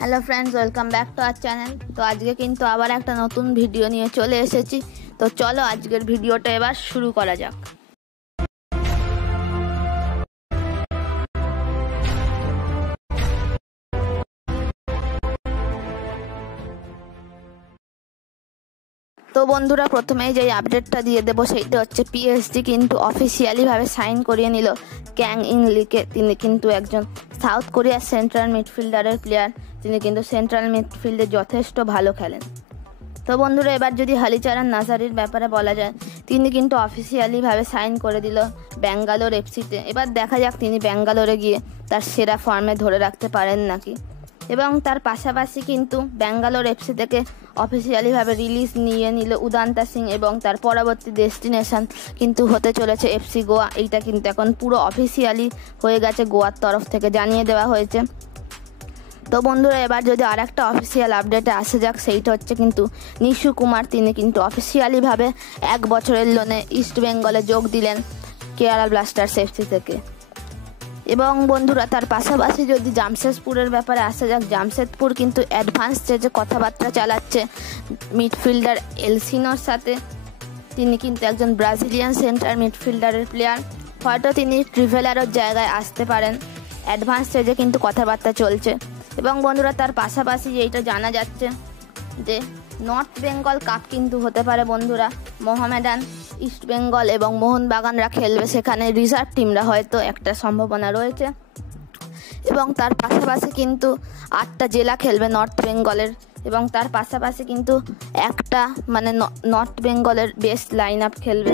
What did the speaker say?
Hello friends, welcome back to our channel. তো আজকে কিন্তু আবার একটা নতুন ভিডিও নিয়ে চলে এসেছি। তো চলো আজকের ভিডিওটা এবার শুরু করা যাক। তো বন্ধুরা, প্রথমেই যে আপডেটটা দিয়ে দেবো সেইটা হচ্ছে পিএসজি কিন্তু অফিসিয়ালিভাবে সাইন করিয়ে নিল ক্যাং ইন লিকে। তিনি কিন্তু একজন সাউথ কোরিয়ার সেন্ট্রাল মিডফিল্ডারের প্লেয়ার। তিনি কিন্তু সেন্ট্রাল মিডফিল্ডে যথেষ্ট ভালো খেলেন। তো বন্ধুরা, এবার যদি হালিচারান নাসারির ব্যাপারে বলা যায়, তিনি কিন্তু অফিসিয়ালিভাবে সাইন করে দিল ব্যাঙ্গালোর এফসিতে। এবার দেখা যাক তিনি ব্যাঙ্গালোরে গিয়ে তার সেরা ফর্মে ধরে রাখতে পারেন নাকি। এবং তার পাশাপাশি কিন্তু ব্যাঙ্গালোর এফসি থেকে অফিসিয়ালিভাবে রিলিজ নিয়ে নিল উদান্তা সিং, এবং তার পরবর্তী ডেস্টিনেশন কিন্তু হতে চলেছে এফসি গোয়া। এইটা কিন্তু এখন পুরো অফিসিয়ালি হয়ে গেছে, গোয়ার তরফ থেকে জানিয়ে দেওয়া হয়েছে। তো বন্ধুরা, এবার যদি আর একটা অফিসিয়াল আপডেটে আসা যাক, সেইটা হচ্ছে কিন্তু নিশু কুমার। তিনি কিন্তু অফিসিয়ালিভাবে 1 বছরের লোনে ইস্ট বেঙ্গলে যোগ দিলেন কেরালা ব্লাস্টার্স এফসি থেকে। এবং বন্ধুরা, তার পাশাপাশি যদি জামশেদপুরের ব্যাপারে আসা যাক, জামশেদপুর কিন্তু অ্যাডভান্স স্টেজে কথাবার্তা চালাচ্ছে মিডফিল্ডার এলসিনোর সাথে। তিনি কিন্তু একজন ব্রাজিলিয়ান সেন্টার মিডফিল্ডারের প্লেয়ার। হয়তো তিনি ট্রিভেলারের জায়গায় আসতে পারেন। অ্যাডভান্স স্টেজে কিন্তু কথাবার্তা চলছে। এবং বন্ধুরা, তার পাশাপাশি এইটা জানা যাচ্ছে যে নর্থ বেঙ্গল কাপ কিন্তু হতে পারে বন্ধুরা। মোহামেডান, ইস্ট বেঙ্গল এবং মোহনবাগানরা খেলবে সেখানে। রিজার্ভ টিমরা হয়তো একটা সম্ভাবনা রয়েছে। এবং তার পাশাপাশি কিন্তু 8টা জেলা খেলবে নর্থ বেঙ্গলের। এবং তার পাশাপাশি কিন্তু একটা নর্থ বেঙ্গলের বেস্ট লাইন আপ খেলবে।